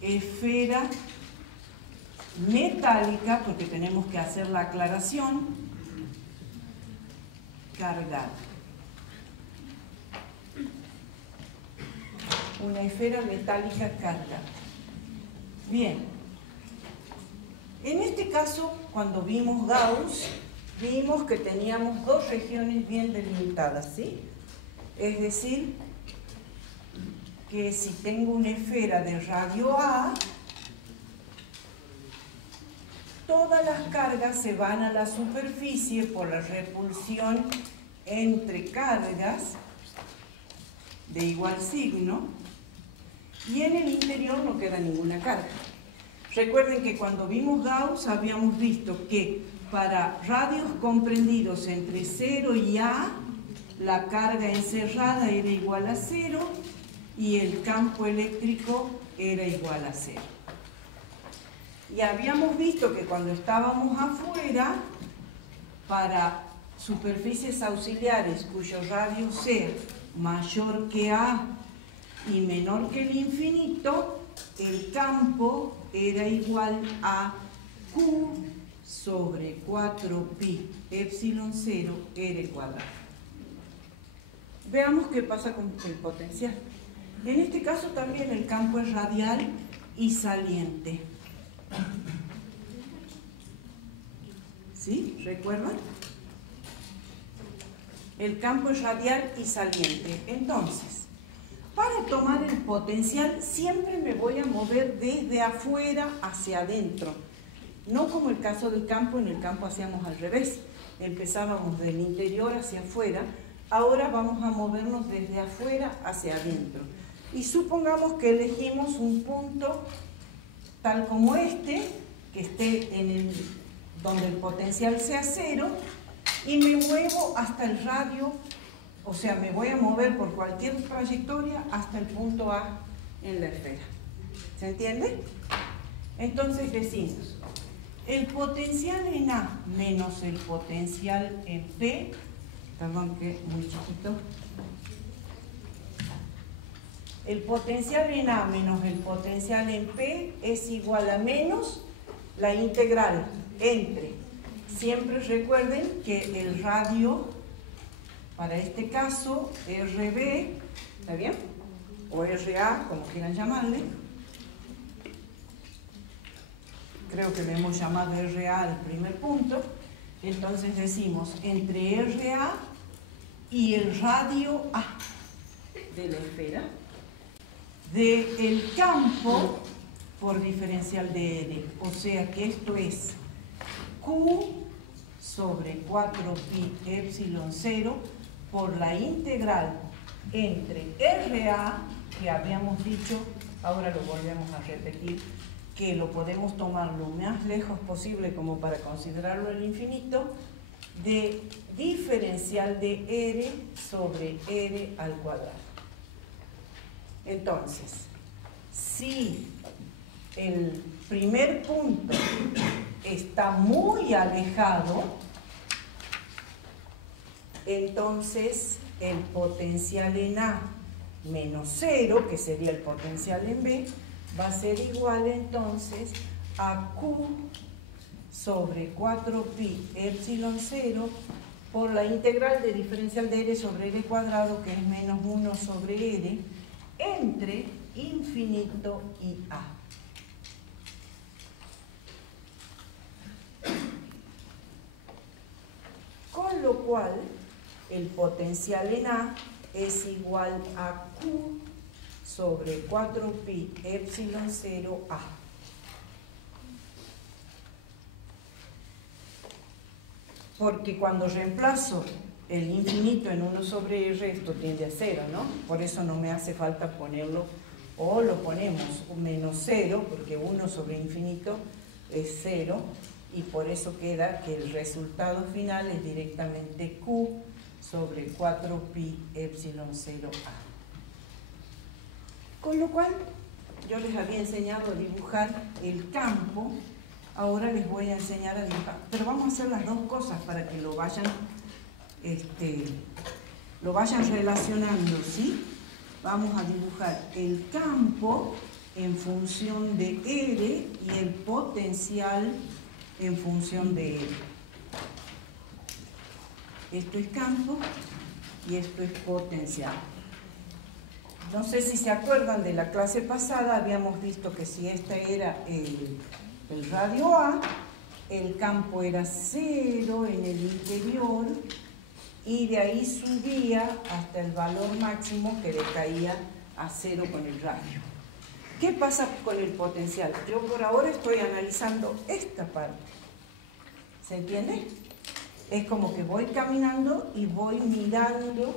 esfera metálica, porque tenemos que hacer la aclaración, cargada. Una esfera metálica cargada. Bien. En este caso, cuando vimos Gauss, vimos que teníamos dos regiones bien delimitadas, ¿sí? Es decir, que si tengo una esfera de radio A, todas las cargas se van a la superficie por la repulsión entre cargas de igual signo, y en el interior no queda ninguna carga. Recuerden que cuando vimos Gauss habíamos visto que para radios comprendidos entre 0 y A, la carga encerrada era igual a 0 y el campo eléctrico era igual a 0. Y habíamos visto que cuando estábamos afuera, para superficies auxiliares cuyo radio sea mayor que A y menor que el infinito, el campo era igual a Q sobre 4pi epsilon 0 R cuadrado. Veamos qué pasa con el potencial. En este caso también el campo es radial y saliente. ¿Sí? ¿Recuerdan? El campo es radial y saliente. Entonces, para tomar el potencial siempre me voy a mover desde afuera hacia adentro. No como el caso del campo. En el campo hacíamos al revés. Empezábamos del interior hacia afuera. Ahora vamos a movernos desde afuera hacia adentro. Y supongamos que elegimos un punto tal como este, que esté en donde el potencial sea 0, y me muevo hasta el radio, o sea, me voy a mover por cualquier trayectoria hasta el punto A en la esfera. ¿Se entiende? Entonces decimos, el potencial en A menos el potencial en P, perdón que muy chiquito, el potencial en A menos el potencial en P es igual a menos la integral entre, siempre recuerden que el radio, para este caso, RB, ¿está bien? O RA, como quieran llamarle. Creo que le hemos llamado RA al primer punto. Entonces decimos entre RA y el radio A de la esfera, del campo por diferencial de R. O sea que esto es Q sobre 4pi epsilon 0 por la integral entre RA, que habíamos dicho, ahora lo volvemos a repetir, que lo podemos tomar lo más lejos posible como para considerarlo el infinito, de diferencial de R sobre R al cuadrado. Entonces, si el primer punto está muy alejado, entonces el potencial en A menos 0, que sería el potencial en B, va a ser igual entonces a Q sobre 4pi epsilon 0 por la integral de diferencial de R sobre R cuadrado, que es menos 1 sobre R, entre infinito y A. Con lo cual, el potencial en A es igual a Q sobre 4pi epsilon 0 A. Porque cuando reemplazo el infinito en 1 sobre R, esto tiende a 0, ¿no? Por eso no me hace falta ponerlo, o lo ponemos menos 0, porque 1 sobre infinito es 0, y por eso queda que el resultado final es directamente Q sobre 4pi epsilon 0A. Con lo cual, yo les había enseñado a dibujar el campo, ahora les voy a enseñar a dibujar, pero vamos a hacer las dos cosas para que lo vayan relacionando, ¿sí? Vamos a dibujar el campo en función de R y el potencial en función de R. Esto es campo y esto es potencial. No sé si se acuerdan de la clase pasada, habíamos visto que si este era el radio A, el campo era 0 en el interior y de ahí subía hasta el valor máximo que decaía a 0 con el radio. ¿Qué pasa con el potencial? Yo por ahora estoy analizando esta parte. ¿Se entiende? Es como que voy caminando y voy mirando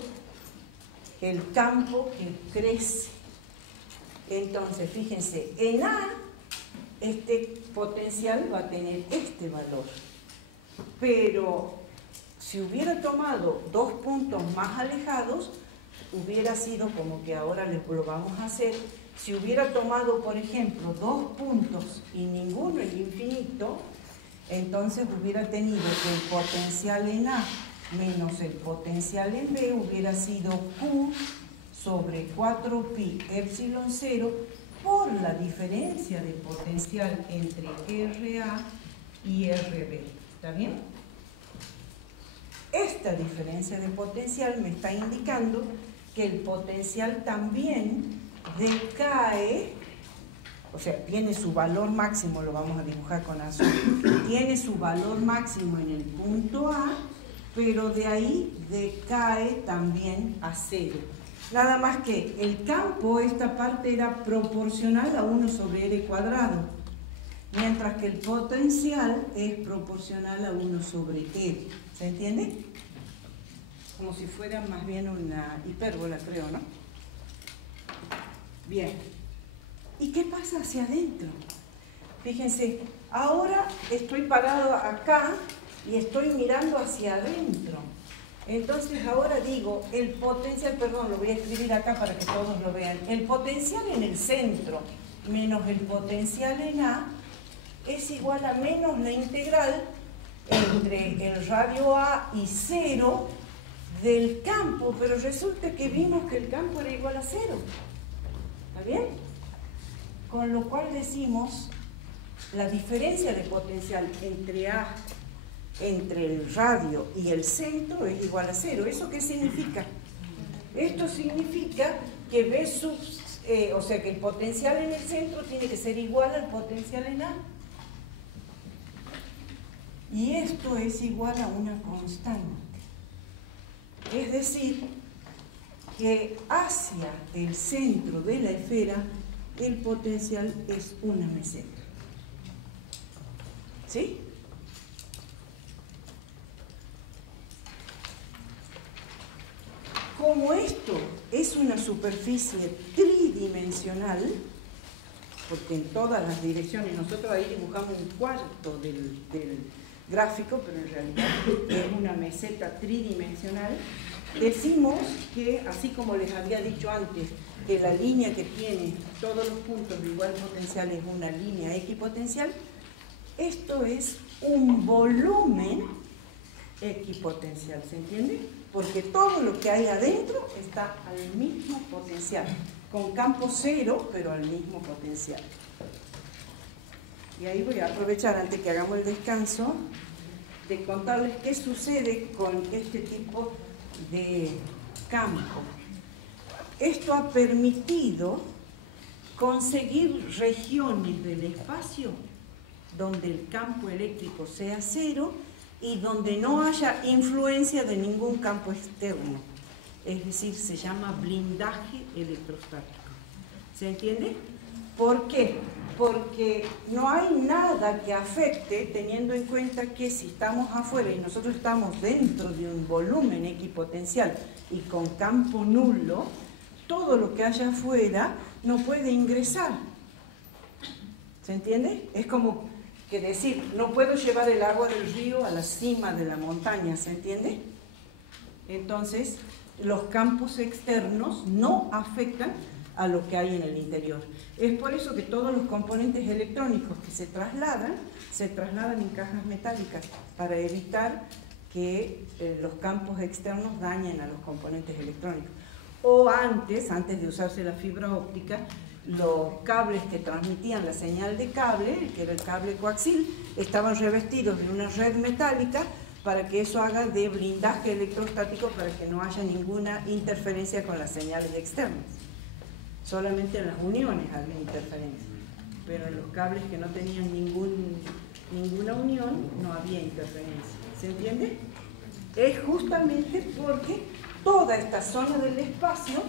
el campo que crece. Entonces, fíjense, en A, este potencial va a tener este valor. Pero si hubiera tomado 2 puntos más alejados, hubiera sido como que ahora lo vamos a hacer. Si hubiera tomado, por ejemplo, 2 puntos y ninguno el infinito, entonces hubiera tenido que el potencial en A menos el potencial en B hubiera sido Q sobre 4pi epsilon 0 por la diferencia de potencial entre RA y RB. ¿Está bien? Esta diferencia de potencial me está indicando que el potencial también decae, o sea, tiene su valor máximo, lo vamos a dibujar con azul, tiene su valor máximo en el punto A, pero de ahí decae también a 0. Nada más que el campo, esta parte era proporcional a 1 sobre R cuadrado, mientras que el potencial es proporcional a 1 sobre R. ¿Se entiende? Como si fuera más bien una hipérbola, creo, ¿no? Bien. ¿Y qué pasa hacia adentro? Fíjense, ahora estoy parado acá y estoy mirando hacia adentro. Entonces ahora digo, el potencial, perdón, lo voy a escribir acá para que todos lo vean. El potencial en el centro menos el potencial en A es igual a menos la integral entre el radio A y 0 del campo, pero resulta que vimos que el campo era igual a 0. ¿Está bien? Con lo cual decimos, la diferencia de potencial entre A, entre el radio y el centro es igual a 0. ¿Eso qué significa? Esto significa que B sub, o sea que el potencial en el centro tiene que ser igual al potencial en A. Y esto es igual a una constante. Es decir, que hacia el centro de la esfera el potencial es una meseta. ¿Sí? Como esto es una superficie tridimensional, porque en todas las direcciones, nosotros ahí dibujamos un cuarto del gráfico, pero en realidad es una meseta tridimensional, decimos que, así como les había dicho antes, que la línea que tiene todos los puntos de igual potencial es una línea equipotencial, esto es un volumen equipotencial, ¿se entiende? Porque todo lo que hay adentro está al mismo potencial, con campo 0, pero al mismo potencial. Y ahí voy a aprovechar, antes que hagamos el descanso, de contarles qué sucede con este tipo de campo. Esto ha permitido conseguir regiones del espacio donde el campo eléctrico sea 0 y donde no haya influencia de ningún campo externo. Es decir, se llama blindaje electrostático. ¿Se entiende? ¿Por qué? Porque no hay nada que afecte, teniendo en cuenta que si estamos afuera y nosotros estamos dentro de un volumen equipotencial y con campo nulo, todo lo que haya afuera no puede ingresar. ¿Se entiende? Es como que decir, no puedo llevar el agua del río a la cima de la montaña, ¿se entiende? Entonces, los campos externos no afectan a lo que hay en el interior. Es por eso que todos los componentes electrónicos que se trasladan en cajas metálicas para evitar que los campos externos dañen a los componentes electrónicos. o antes de usarse la fibra óptica, los cables que transmitían la señal de cable, que era el cable coaxil, estaban revestidos de una red metálica para que eso haga de blindaje electrostático para que no haya ninguna interferencia con las señales externas. Solamente en las uniones había interferencia, pero en los cables que no tenían ninguna unión no había interferencia. ¿Se entiende? Es justamente porque toda esta zona del espacio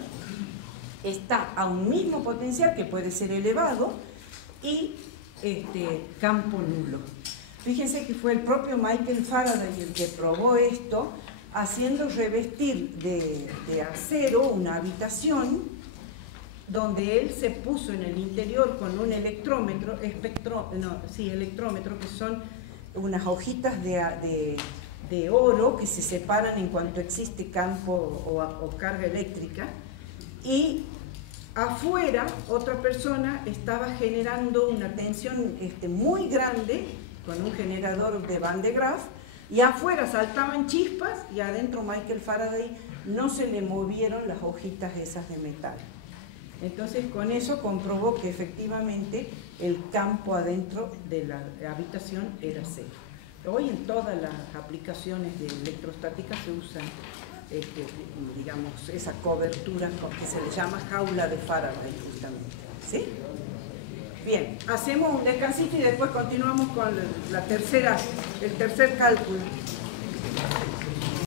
está a un mismo potencial que puede ser elevado y campo nulo. Fíjense que fue el propio Michael Faraday el que probó esto, haciendo revestir de acero una habitación donde él se puso en el interior con un electrómetro, electrómetro, que son unas hojitas de oro que se separan en cuanto existe campo o carga eléctrica, y afuera otra persona estaba generando una tensión muy grande con un generador de Van de Graaff, y afuera saltaban chispas y adentro Michael Faraday no se le movieron las hojitas esas de metal. Entonces con eso comprobó que efectivamente el campo adentro de la habitación era cero. Hoy en todas las aplicaciones de electrostática se usan digamos, esa cobertura que se le llama jaula de Faraday justamente. ¿Sí? Bien, hacemos un descansito y después continuamos con el tercer cálculo.